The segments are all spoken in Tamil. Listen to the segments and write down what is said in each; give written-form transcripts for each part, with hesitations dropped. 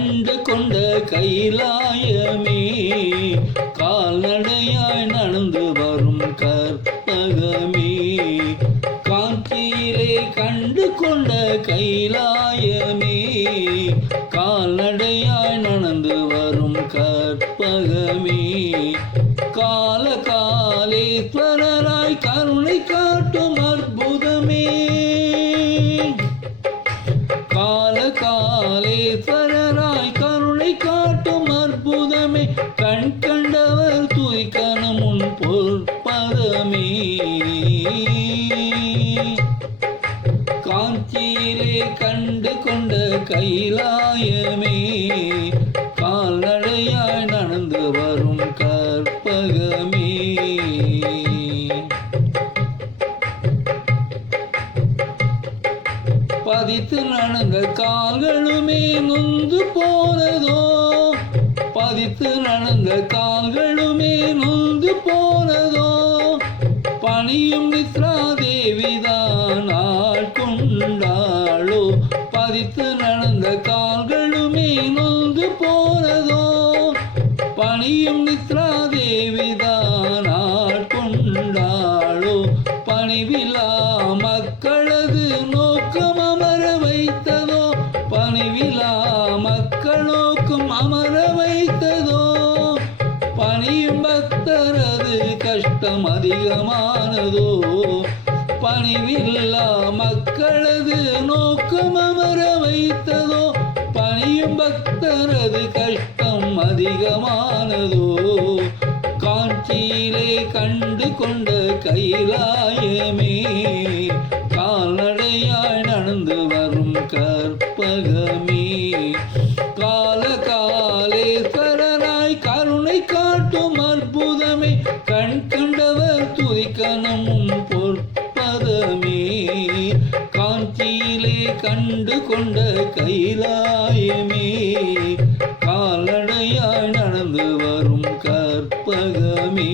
கண்டு கொண்ட கைலாயமே, கால்நடையாய் நடந்து வரும் கற்பகமே. காஞ்சியிலே கண்டு கொண்ட கைலாயமே, கால்நடையாய் நடந்து வரும் கற்பகமே. கால காலேஸ்வரராய் கருணை காட்டும் அற்புதமே, கால காலேஸ்வரராய் கருணை காட்டும் அற்புதமே. கண் கண்டவர் துதிக்கணும் உன் பொற்பதமே. காஞ்சியிலே கண்டு கொண்ட கைலாயமே, கால்நடையாய் நடந்து வரும் கற்பகமே. பதித்து நடந்த கால்களுமே நொந்து போனதோ, பதித்து நடந்த கால்களுமே நொந்து போனதோ. பணியும் நித்ரா தேவிதான் ஆட்கொண்டாளோ, பதித்து நடந்த கால்களுமே நொந்து போனதோ. பணியும் நித்ரா தேவிதான் ஆட்கொண்டாளோ, பணிவிலா மக்களது நோக்கம் அமர வைத்ததோ, பணிவிலா மக்கள் நோக்கம் அமர வைத்ததோ. பணியும் பக்தரது கஷ்டம் அதிகமானதோ, பணிவில்லா மக்களது நோக்கம் அமர வைத்ததோ. பணியும் பக்தரது கஷ்டம் அதிகமானதோ. காஞ்சியிலே கண்டு கொண்ட கைலாயமே, கால்நடையாய் நடந்து வரும் கற்பகமே. கால காலேஸ்வரராய் கருணை காட்டும் அற்புதமே, கண் கண்டவர் துதிக்கணும் உன் பொற்பதமே. காஞ்சியிலே கண்டு கொண்ட கைலாயமே, கால்நடையாய் நடந்து வரும் கற்பகமே.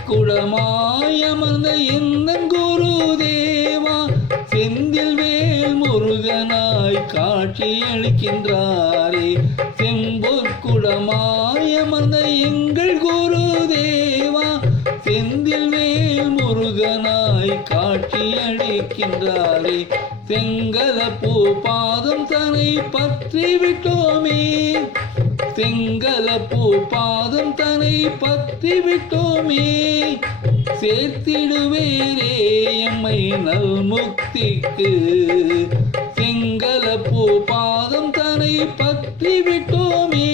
செம்பொற்குடமாய் அமர்ந்த எந்தன் குரு தேவா, செந்தில் வேல் முருகனாய் காட்சி அளிக்கின்றாரே. செம்பொற்குடமாய் அமர்ந்த எங்கள் குரு தேவா, செந்தில் வேல் முருகனாய் காட்சி அளிக்கின்றாரே. செங்கல பூ பாதம் தன்னை பற்றி விட்டோமே, செங்கல பூ பாதம் தன்னை பற்றி விட்டோமே. சேர்த்திடுவேரே எம்மை நல்முக்திக்கு, செங்கல பூ பாதம் தன்னை பற்றி விட்டோமே.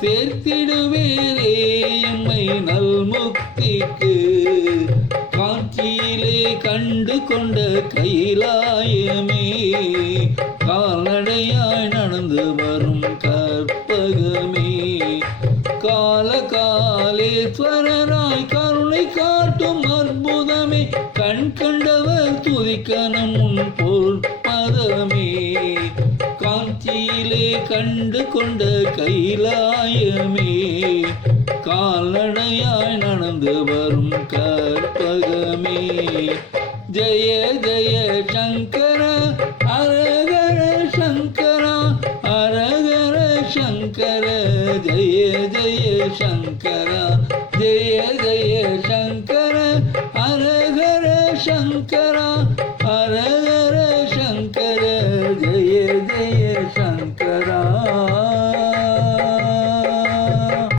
சேர்த்திடுவேரே எம்மை நல்முக்திக்கு. காஞ்சியிலே கண்டு கொண்ட கைலாயமே, கால்நடையாய் நடந்து வரும் கற்பகமே. கால காலேஸ்வரராய் கருணை காட்டும் அற்புதமே, கண் கண்டவர் துதிக்கணும் உன் பொற்பதமே. காஞ்சியிலே கண்டு கொண்ட கைலாயமே, கால்நடையாய் நடந்து வரும் கற்பகமே. ஜெய ஜெய சங்கர ஹரஹர சங்கர, ஹரஹர சங்கர ஜெய ஜெய சங்கர, ஜெய ஜெய சங்கர ஹரஹர சங்கர, ஹர